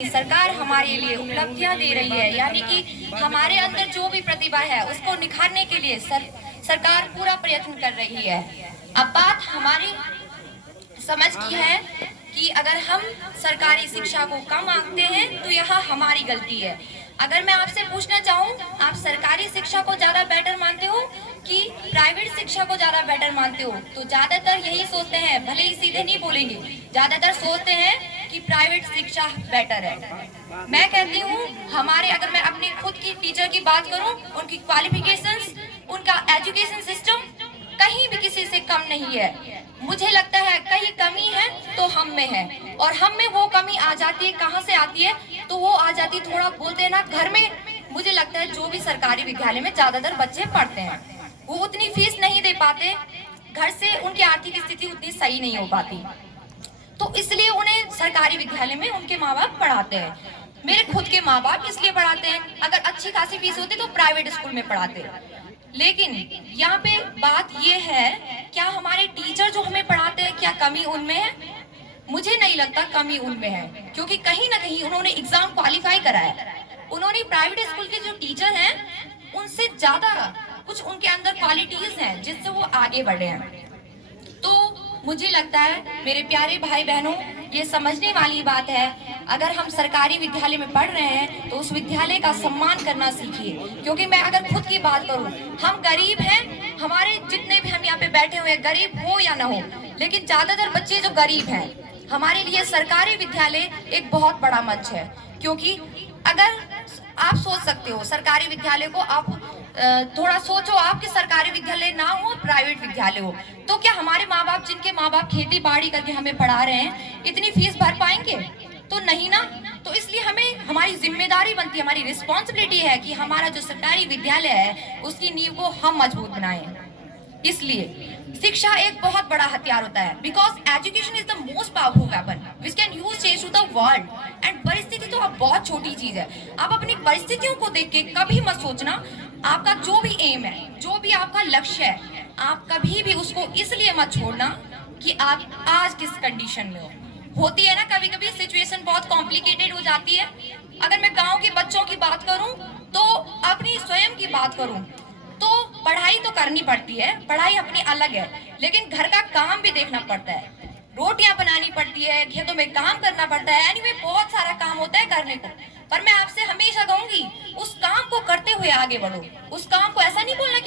सरकार हमारे लिए उपलब्धियां दे रही है, यानी कि हमारे अंदर जो भी प्रतिभा है उसको निखारने के लिए सरकार पूरा प्रयत्न कर रही है। अब बात हमारी समझ की है कि अगर हम सरकारी शिक्षा को कम मांगते हैं तो यह हमारी गलती है। अगर मैं आपसे पूछना चाहूँ, आप सरकारी शिक्षा को ज्यादा बेटर मानते हो कि प्राइवेट शिक्षा को ज्यादा बेटर मानते हो? तो ज्यादातर यही सोचते हैं, भले ही सीधे नहीं बोलेंगे, ज्यादातर सोचते हैं कि प्राइवेट शिक्षा बेटर है। मैं कहती हूँ हमारे, अगर मैं अपनी खुद की टीचर की बात करूँ, उनकी क्वालिफिकेशंस, उनका एजुकेशन सिस्टम कहीं भी किसी से कम नहीं है। मुझे लगता है कहीं कमी है तो हम में है, और हम में वो कमी आ जाती है, कहाँ से आती है? तो वो आ जाती, थोड़ा बोलते हैं ना घर में। मुझे लगता है जो भी सरकारी विद्यालय में ज्यादातर बच्चे पढ़ते हैं वो उतनी फीस नहीं दे पाते, घर से उनकी आर्थिक स्थिति उतनी सही नहीं हो पाती, तो इसलिए उन्हें सरकारी विद्यालय में उनके माँ बाप पढ़ाते हैं। मेरे खुद के माँ बाप इसलिए पढ़ाते हैं, अगर अच्छी खासी फीस होती तो प्राइवेट स्कूल में पढ़ाते। लेकिन यहाँ पे बात ये है, क्या हमारे टीचर जो हमें पढ़ाते हैं क्या कमी उनमें है? मुझे नहीं लगता कमी उनमें है, क्योंकि कहीं ना कहीं उन्होंने एग्जाम क्वालिफाई करा है। उन्होंने प्राइवेट स्कूल के जो टीचर हैं उनसे ज्यादा कुछ उनके अंदर क्वालिटीज हैं जिससे वो आगे बढ़े हैं। तो मुझे लगता है मेरे प्यारे भाई बहनों, ये समझने वाली बात है, अगर हम सरकारी विद्यालय में पढ़ रहे हैं तो उस विद्यालय का सम्मान करना सीखिए। क्योंकि मैं अगर खुद की बात करूं, हम गरीब हैं, हमारे जितने भी हम यहाँ पे बैठे हुए हैं, गरीब हो या ना हो, लेकिन ज्यादातर बच्चे जो गरीब हैं, हमारे लिए सरकारी विद्यालय एक बहुत बड़ा मंच है। क्योंकि अगर आप सोच सकते हो सरकारी विद्यालय को, आप थोड़ा सोचो, आपके सरकारी विद्यालय ना हो, प्राइवेट विद्यालय हो, तो क्या हमारे माँ बाप, जिनके माँ बाप खेती बाड़ी करके हमें पढ़ा रहे हैं, इतनी फीस भर पाएंगे? तो नहीं ना। तो इसलिए हमें, हमारी जिम्मेदारी बनती है, हमारी रिस्पॉन्सिबिलिटी है कि हमारा जो सरकारी विद्यालय है उसकी नींव को हम मजबूत बनाएं। इसलिए शिक्षा एक बहुत बड़ा हथियार होता है, because education is the most powerful weapon which can use change to the world. And परिस्थिति तो अब बहुत छोटी चीज है। आप अपनी परिस्थितियों को देख के कभी मत सोचना, आपका जो भी एम है, जो भी आपका लक्ष्य है, आप कभी भी उसको इसलिए मत छोड़ना कि आप आज किस कंडीशन में हो। होती है ना कभी कभी सिचुएशन बहुत कॉम्प्लिकेटेड हो जाती है। अगर मैं गांव के बच्चों की बात करूं, तो अपनी स्वयं की बात करूं, तो पढ़ाई तो करनी पड़ती है, पढ़ाई अपनी अलग है, लेकिन घर का काम भी देखना पड़ता है, रोटियां बनानी पड़ती है, खेतों में काम करना पड़ता है, एनीवे बहुत सारा काम होता है करने को। पर मैं आपसे हमेशा कहूंगी, उस काम को करते हुए आगे बढ़ो। उस काम को ऐसा नहीं बोलना कि